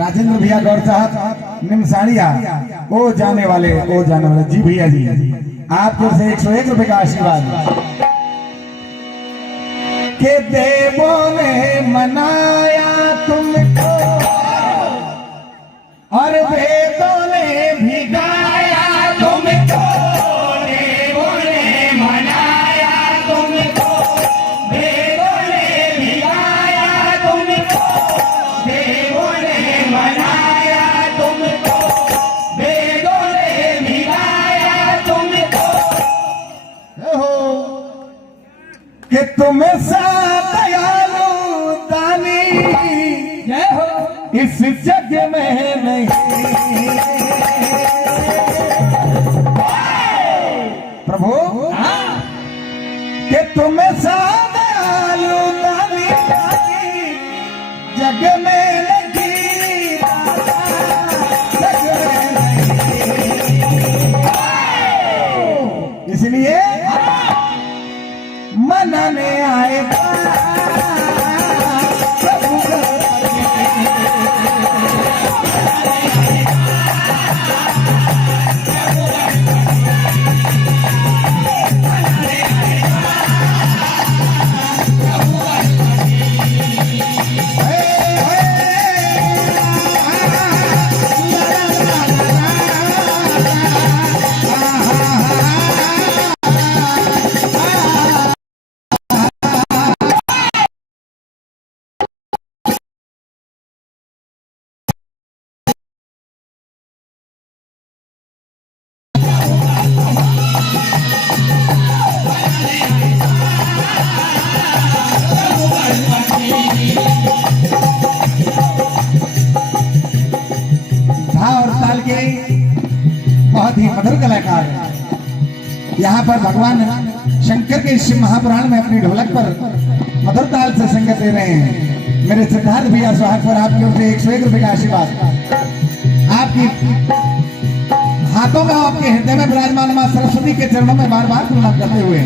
राजेंद्र भैया गौर साहब निमसाड़िया ओ जाने वाले जी भैया जी आपकी ओर से 101 रुपए का आशीर्वाद। के देवों ने मनाया तुमको और वेदों ने भी गाया तुमको, देवों ने मनाया तुमको, वेदों ने भी गाया तुमको, देवों ने मनाया तुमको, वेदों ने भी गाया तुमको, कि तुम सा दयालु दानी इस जग में नहीं। प्रभु कि तुम सा दयालु दानी जग में नहीं, जग में नहीं। इसलिए मनाने आए प्रभु बहुत ही मधुर कलाकार है। यहाँ पर भगवान शंकर के शिव महापुराण में अपनी ढोलक पर मधुर ताल से संगत दे रहे हैं। मेरे सिद्धार्थ भैया सोहागपुर आपकी ओर से 101 रुपए का आशीर्वाद। आपकी हाथों में आपके हृदय में विराजमान मां सरस्वती के चरणों में बार बार प्रणाम करते हुए